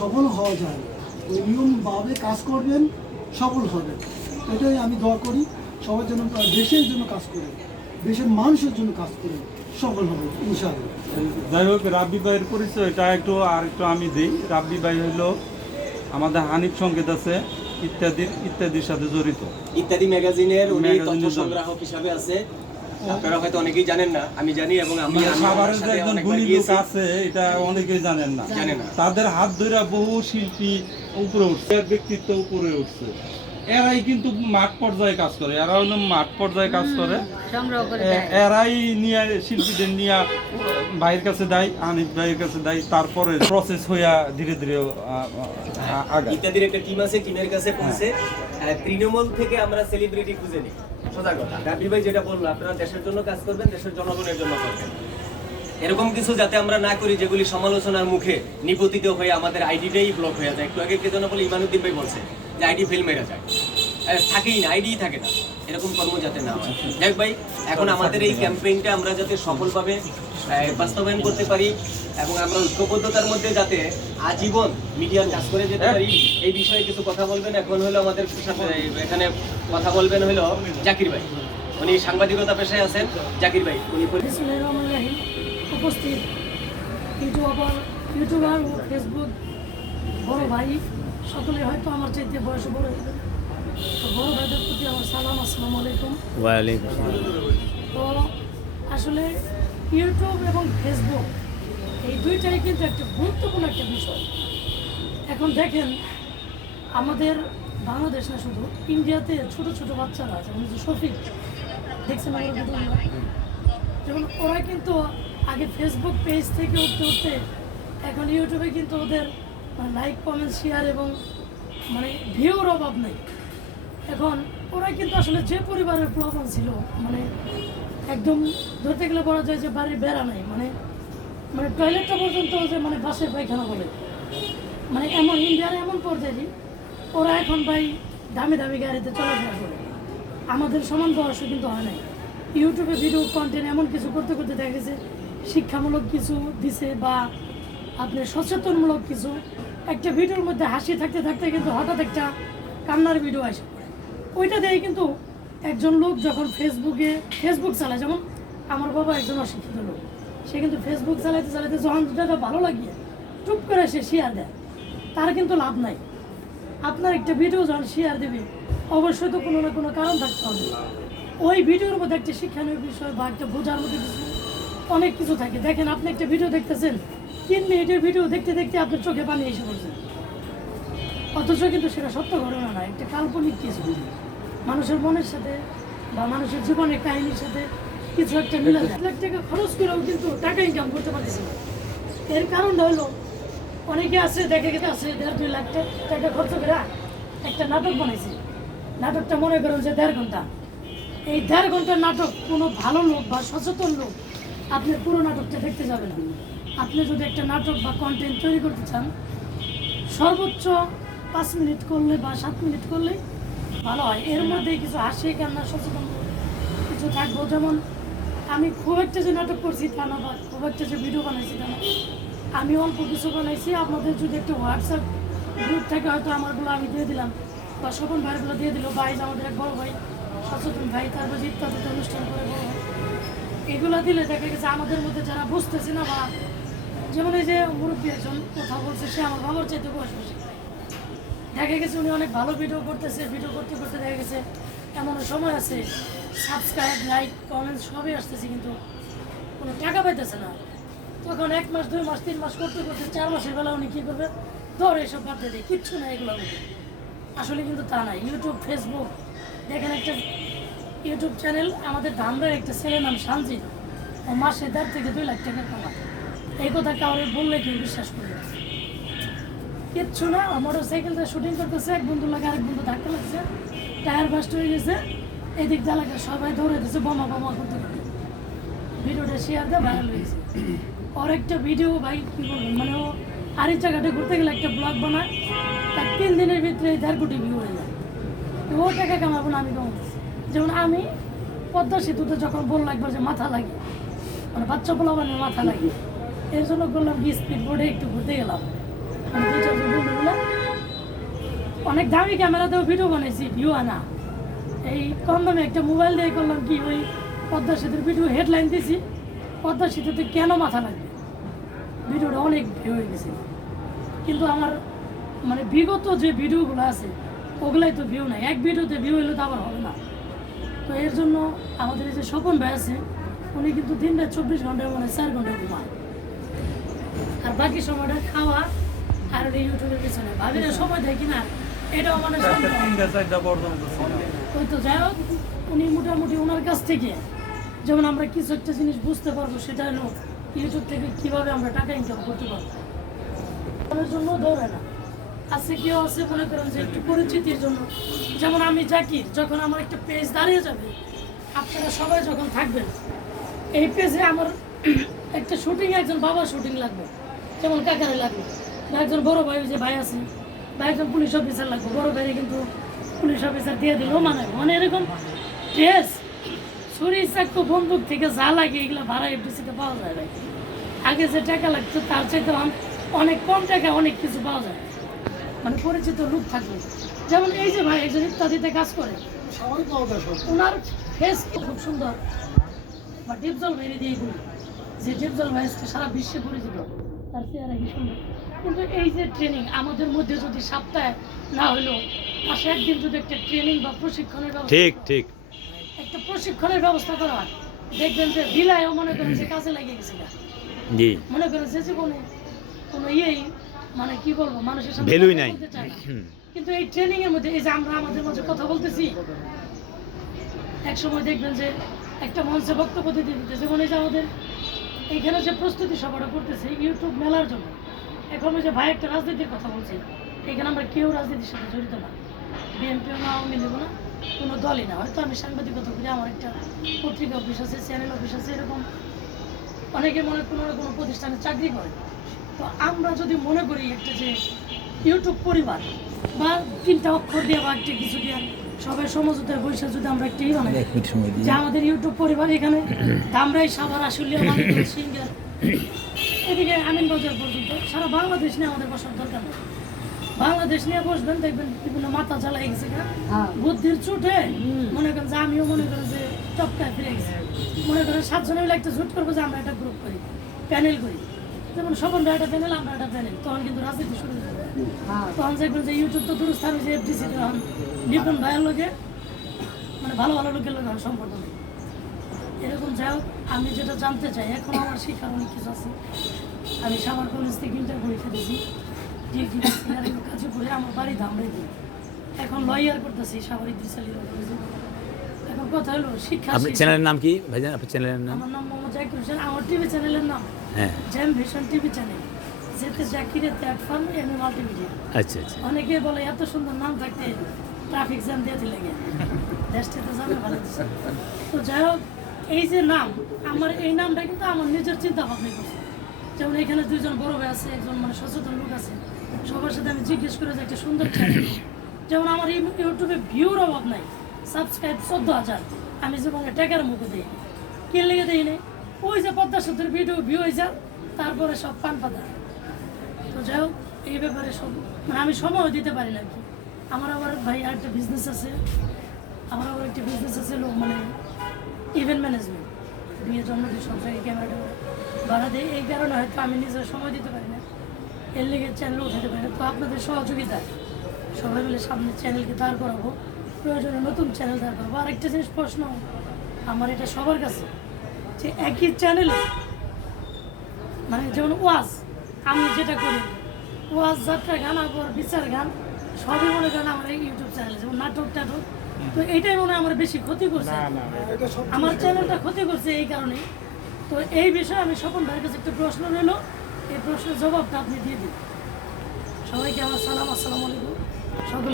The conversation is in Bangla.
সফল হওয়া যায়। ওই নিয়মভাবে কাজ করবেন সফল হবেন। এটাই আমি দোয়া করি সবার জন্য দেশের জন্য কাজ করেন দেশের মানুষের জন্য কাজ করেন সফল হবে ইনশাআল্লাহ। যাই হোক রাব্বি ভাইয়ের পরিচয়টা একটু আর একটু আমি দিই। রাব্বি ভাই হলো আমাদের হানিফ সংকেত আছে ইত্যাদির ইত্যাদির সাথে জড়িত। ইত্যাদি ম্যাগাজিনের উনি তথ্য সংগ্রাহক হিসাবে আছে। আপনারা হয়তো অনেকেই জানেন না আমি জানি এবং আমি মানে সাভারের যে একজন গুণী লোক আছে এটা অনেকেই জানেন না। জানে না। তাদের হাত ধরে বহু শিল্পী উপরে উঠছে ব্যক্তিত্ব উপরে উঠছে। এরাই কিন্তু মাঠ পর্যায়ে কাজ করে এরা হলো মাঠ পর্যায়ে কাজ করে। এরাই নিয়ে শিল্পীদের নিয়ে ভাইয়ের কাছে দেয় আনিফ ভাইয়ের কাছে দেয় তারপরে প্রসেস হইয়া ধীরে ধীরে আ- আ- আগায়। ইত্যাদির একটা টিম আছে টিমের কাছে পৌঁছে তৃণমূল থেকে আমরা সেলিব্রিটি খুঁজে নিই। সোজা কথা। ভাই যেটা বলল, আপনারা দেশের জন্য কাজ করবেন, দেশের জনগণের জন্য করবেন। এরকম কিছু যাতে আমরা না করি, যেগুলি সমালোচনার মুখে নিপতিত হয়ে আমাদের আইডিটাই ব্লক হয়ে যায়। একটু আগে কে যেন বলে, ইমানুদ্দিন ভাই বলছে যে আইডি ফেল মেরা যায়। থাকেই না, আইডিই থাকে না। এরকম কর্ম যাতে না হয়। দেখ ভাই, এখন আমাদের এই ক্যাম্পেইনটা আমরা যাতে সফলভাবে বাস্তবায়ন করতে পারি এবং আমরা ঐক্যবদ্ধতার মধ্যে যাতে আজীবন মিডিয়ার কাজ করে যেতে পারি এই বিষয়ে কিছু কথা বলবেন। এখন হলো আমাদের সাথে এখানে কথা বলবেন হলো জাকির ভাই। উনি সাংবাদিকতা পেশায় আছেন। জাকির ভাই উনি পরি- বিসমুল্লাহির রহমানির রহিম। উপস্থিত ইউটিউবার ইউটিউবার ও ফেসবুক বড় ভাই। সকলে হয়তো আমার চাইতে বয়স বড় তো বড় ভাইদের প্রতি আমার সালাম আসসালামু আলাইকুম। তো আসলে ইউটিউব এবং ফেসবুক এই দুইটাই কিন্তু একটা গুরুত্বপূর্ণ একটা বিষয় এখন দেখেন, আমাদের বাংলাদেশ না শুধু, ইন্ডিয়াতে ছোট ছোট বাচ্চারা যেমন যে শফিক, দেখছেন? যেমন ওরা কিন্তু আগে ফেসবুক পেজ থেকে উঠতে উঠতে এখন ইউটিউবে কিন্তু ওদের লাইক কমেন্ট শেয়ার এবং মানে ভিউর অভাব নেই এখন ওরা কিন্তু আসলে যে পরিবারের প্রবলেম ছিল মানে একদম ধরতে গেলে বলা যায় যে বাড়ির বেড়া নাই মানে মানে টয়লেটটা পর্যন্ত যে মানে বাসের পায়খানা বলে। মানে এমন ইন্ডিয়ার এমন পর্যায়ে ওরা এখন ভাই দামি দামি গাড়িতে চলাফেরা করে। আমাদের সমান বয়সও কিন্তু হয় নাই। ইউটিউবে ভিডিও কন্টেন্ট এমন কিছু করতে করতে দেখা গেছে, শিক্ষামূলক কিছু দিছে বা আপনার সচেতনমূলক কিছু। একটা ভিডিওর মধ্যে হাসি থাকতে থাকতে কিন্তু হঠাৎ একটা কান্নার ভিডিও আসে। ওইটা দিয়ে কিন্তু একজন লোক যখন ফেসবুকে ফেসবুক চালায়, যেমন আমার বাবা একজন অশিক্ষিত লোক। সে কিন্তু ফেসবুক চালাইতে চালাইতে যখন যেটা ভালো লাগিয়ে টুপ করে সে শেয়ার দেয়, তার কিন্তু লাভ নাই। আপনার একটা ভিডিও যখন শেয়ার দেবে, অবশ্যই তো কোনো না কোনো কারণ থাকতে হবে। ওই ভিডিওর মধ্যে একটা শিক্ষণীয় বিষয় বা একটা বোঝার মধ্যে কিছু, অনেক কিছু থাকে। দেখেন, আপনি একটা ভিডিও দেখতেছেন, তিন মিনিটের ভিডিও দেখতে দেখতে আপনার চোখে পানি এসে পড়ছে। অথচ কিন্তু সেটা সত্য ঘটনা না, একটা কাল্পনিক কিছু। মানুষের মনের সাথে বা মানুষের জীবনের কাহিনীর সাথে কিছু একটা মিলে এক লাখ টাকা খরচ করেও কিন্তু টাকা ইনকাম করতে পারতেছে না। এর কারণটা হলো, অনেকে আছে, দেখে গেছে, আছে দেড় দুই লাখ টাকা খরচ করে একটা নাটক বানাইছে। নাটকটা মনে করেন যে দেড় ঘণ্টা। এই দেড় ঘণ্টার নাটক কোনো ভালো লোক বা সচেতন লোক আপনি পুরো নাটকটা দেখতে যাবেন আপনি যদি একটা নাটক বা কন্টেন্ট তৈরি করতে চান, সর্বোচ্চ পাঁচ মিনিট করলে বা সাত মিনিট করলে ভালো হয়। এর মধ্যে কিছু হাসি কান্না সচেতন কিছু থাকব। যেমন আমি খুব একটা যে নাটক করছি বা খুব একটা যে ভিডিও বানাইছি তা আমি অল্প কিছু বানাইছি, আপনাদের যদি একটা হোয়াটসঅ্যাপ গ্রুপ থেকে হয়তো আমারগুলো আমি দিয়ে দিলাম, বা স্বপন ভাইগুলো দিয়ে দিল, ভাই আমাদের এক বড় ভাই, সচেতন ভাই তারপর যে ইত্যাদিতে অনুষ্ঠান করে বড় ভাই। এগুলো দিলে দেখা গেছে আমাদের মধ্যে যারা বুঝতেছে না, বা যেমন এই যে মুরব্বী একজন কথা বলছে, সে আমার বাবার চাইতে বয়স বেশি। দেখা গেছে উনি অনেক ভালো ভিডিও করতেছে ভিডিও করতে করতে দেখা গেছে এমন সময় আছে সাবস্ক্রাইব লাইক কমেন্ট সবই আসতেছে, কিন্তু কোনো টাকা পাইতেছে না। তখন এক মাস, দুই মাস, তিন মাস করতে করতে চার মাসের বেলা উনি কী করবে? ধর এসব বাদ দিয়ে কিচ্ছু না এগুলো আসলে কিন্তু তা না ইউটিউব ফেসবুক দেখেন একটা ইউটিউব চ্যানেল আমাদের ধামরার একটা ছেলের নাম সানজিৎ ও মাসে দেড় থেকে দুই লাখ টাকা কামায়। এই কথা কাউরে বললে কেউ বিশ্বাস করবে কিচ্ছু না মোটর সাইকেলটা শুটিং করতেছে, এক বন্ধু লাগে আরেক বন্ধু ধাক্কা লাগছে টায়ার বাস্ট হয়ে গেছে। এদিক এলাকা সবাই দৌড়ে দিচ্ছে বোমা বোমা করতে ভিডিওটা শেয়ার দিয়ে ভাইরাল হয়েছে। ওর একটা ভিডিও ভাই, কী বলবেন মানে ও আর এই জায়গাটা ঘুরতে গেলে একটা ব্লগ বানায়, তার তিন দিনের ভিতরে দেড় কোটি ভিউ হয়ে যায়। ও টাকা কামাবো না, আমি কামাতেছি যেমন আমি পদ্মা সেতুতে যখন বলল একবার যে মাথা লাগে মানে বাচ্চা পোলাবানের মাথা লাগে, এর জন্য করলাম কি স্পিড বোর্ডে একটু ঘুরতে গেলাম। মানে অনেক দামি ক্যামেরাতেও ভিডিও বানাইছি ভিউ আনা। এই কম একটা মোবাইল দিয়ে করলাম কি ওই পদ্মা সেতুর ভিডিও হেডলাইন দিয়েছি পদ্মা সেতুতে কেন মাথা লাগবে ভিডিওটা অনেক ভিউ হয়ে গেছে। কিন্তু আমার মানে বিগত যে ভিডিওগুলো আছে, ওগুলাই তো ভিউ নাই। এক ভিডিওতে ভিউ হলে তো আবার হবে না। তো এর জন্য আমাদের যে স্বপন ভাই আছে, উনি কিন্তু দিন দিনটা চব্বিশ ঘন্টায় মানে চার ঘণ্টা ঘুমায় আর বাকি সময়টা খাওয়া আর ইউটিউবের পিছনে। ভাবি না সময় দেয় কিনা, এটাও মানে ওই তো যাই হোক, উনি মোটামুটি ওনার কাছ থেকে যেমন আমরা কিছু একটা জিনিস বুঝতে পারব, সেটা হলো ইউটিউব থেকে কীভাবে আমরা টাকা ইনকাম করতে পারব। ওনার জন্য দৌড়ে না। আছে কেউ আছে মনে করেন যে একটু পরিচিতির জন্য। যেমন আমি জাকির, যখন আমার একটা পেজ দাঁড়িয়ে যাবে, আপনারা সবাই যখন থাকবেন, এই পেজে আমার একটা শুটিং একজন বাবা শুটিং লাগবে। যেমন কাকারে লাগবে। একজন বড় ভাই যে ভাই আছে, বা একজন পুলিশ অফিসার লাগবে, বড় ভাইরে কিন্তু পুলিশ অফিসার দিয়ে দিলেও মানে মানে এরকম ড্রেস ছুরি চাকু বন্দুক থেকে যা লাগে এগুলো ভাড়া এফডিসিতে পাওয়া যায় ভাই আগে যে টাকা লাগতো তার চাইতে অনেক কম টাকা অনেক কিছু পাওয়া যায়। মানে পরিচিত লোক থাকবে যেমন এই যে ভাই একজন ইত্যাদিতে কাজ করে ওনার ফেস খুব সুন্দর। বা ডিপজল ভাইরে দিয়ে যে ডিপজল ভাই সারা বিশ্বে পরিচিত তার চেহারা কি সুন্দর? কিন্তু এই যে ট্রেনিং আমাদের মধ্যে যদি সপ্তাহে না হলেও মাসে একদিন যদি একটা ট্রেনিং বা প্রশিক্ষণের ব্যবস্থা ঠিক ঠিক। একটা প্রশিক্ষণের ব্যবস্থা করা হয় দেখবেন যে বিলায়ও মনে করেন যে কাজে লাগিয়ে গেছে জি। মনে করেন যে জীবনে কোনো ইয়েই মানে কি বলব মানুষের সাথে ভ্যালুই নাই। কিন্তু এই ট্রেনিং এর মধ্যে এই যে আমরা আমাদের মধ্যে কথা বলতেছি এক সময় দেখবেন যে একটা মঞ্চে বক্তব্য দিতে দিতে যেমন এই যে আমাদের এইখানে যে প্রস্তুতি সভাটা করতেছে ইউটিউব মেলার জন্য এখন ওই যে ভাই একটা রাজনীতির কথা বলছি এখানে আমরা কেউ রাজনীতির সাথে জড়িত না। বিএনপিও না আওয়ামী লীগও না কোনো দলই না। হয়তো আমি সাংবাদিকতা করি আমার একটা পত্রিকা অফিস আছে চ্যানেল অফিস আছে এরকম অনেকে মনে কোনো না কোনো প্রতিষ্ঠানে চাকরি করে। তো আমরা যদি মনে করি একটা যে ইউটিউব পরিবার বা তিনটা অক্ষর দিয়ে বা একটা কিছু দিয়ে সবাই সমঝোতায় বসে যদি আমরা একটা বানাই যে আমাদের ইউটিউব পরিবার এখানে দামরাই সাভার আশুলিয়া মালিক সিঙ্গার এদিকে আমিন বাজার পর্যন্ত সারা বাংলাদেশ নিয়ে আমাদের বসার দরকার নেই। বাংলাদেশ নিয়ে বসবেন দেখবেন বিভিন্ন মাথা জ্বালা গেছে গা। বুদ্ধির চুটে মনে করেন যে আমিও মনে করেন যে টপকায় ফিরে গেছি। মনে করেন সাতজনে মিলে একটা জুট করব যে আমরা একটা গ্রুপ করি প্যানেল করি। যেমন স্বপন ভাই একটা প্যানেল আমরা একটা প্যানেল তখন কিন্তু রাজনীতি শুরু হয়ে যাবে। তখন দেখবেন যে ইউটিউব তো দুরস্ত আর যে এফডিসি তখন নিপুণ ভাইয়ের লোকে মানে ভালো ভালো লোকের লোক সম্পর্ক নেই। এরকম যাই হোক আমি যেটা জানতে চাই এখন আমার শিক্ষার অনেক কিছু আছে। আমি সামার কলেজ থেকে ইন্টার পরীক্ষা দিয়েছি। ডিগ্রি কাছে পড়ে আমার বাড়ি ধামড়ে দিই এখন লয়ার করতেছি সাবার ইদ্রিস আলী কলেজে এখন কথা হলো শিক্ষা আপনার চ্যানেলের নাম কি? ভাইজান আপনার চ্যানেলের নাম? আমার নাম মোহাম্মদ জাকির হোসেন। আমার টিভি চ্যানেলের নাম হ্যাঁ। জ্যাম ভিশন টিভি চ্যানেল যেতে জাকিরের প্ল্যাটফর্ম এম এ মাল্টিমিডিয়া আচ্ছা আচ্ছা। অনেকে বলে এত সুন্দর নাম থাকতে ট্রাফিক জ্যাম দিয়ে দিলে গে দেশটা তো জানে ভালো তো যাই হোক এই যে নাম, আমার এই নামটা কিন্তু আমার নিজের চিন্তা ভাবনা করছে। যেমন এখানে দুইজন বড় ভাই আছে, একজন মানে সচেতন লোক আছে। সবার সাথে আমি জিজ্ঞেস করে যে একটা সুন্দর যেমন আমার ইউটিউবে ভিউর অভাব নাই সাবস্ক্রাইব চোদ্দ হাজার। আমি জীবনে টাকার মুখে দিই কি লেগে দিই নেই? ওই যে পদ্মা সেতুর ভিডিও ভিউ হয়ে যান তারপরে সব পান পাতা। তো যাই হোক, এই ব্যাপারে সব মানে আমি সময় দিতে পারি না কি। আমার আবার ভাই আর একটা বিজনেস আছে। আমার আবার একটা বিজনেস আছে লোক মানে ইভেন্ট ম্যানেজমেন্ট বিয়ে জন্মদিন সব জায়গায় ক্যামেরাটা ভাড়া দিই এই কারণে হয়তো আমি নিজের সময় দিতে পারি না। এর লেগে চ্যানেল উঠাতে পারি না। তো আপনাদের সহযোগিতা সবাই মিলে সামনে চ্যানেলকে দাঁড় করাবো। প্রয়োজনে নতুন চ্যানেল দাঁড় করাবো। আর একটা জিনিস প্রশ্ন, আমার এটা সবার কাছে যে একই চ্যানেলে মানে যেমন ওয়াজ, আমি যেটা করি, ওয়াজ, যাত্রা গান, আবার বিচার গান, সবই মনে করেন আমার এই ইউটিউব চ্যানেলে যেমন নাটক টাটক তো এটাই মনে হয় আমার বেশি ক্ষতি করছে। আমার চ্যানেলটা ক্ষতি করছে এই কারণে। তো এই বিষয়ে আমি স্বপন ভাইয়ের কাছে একটা প্রশ্ন রইল। এই প্রশ্নের জবাবটা আপনি দিয়ে দিন। সবাইকে আমার সালাম আসসালামু আলাইকুম। সকল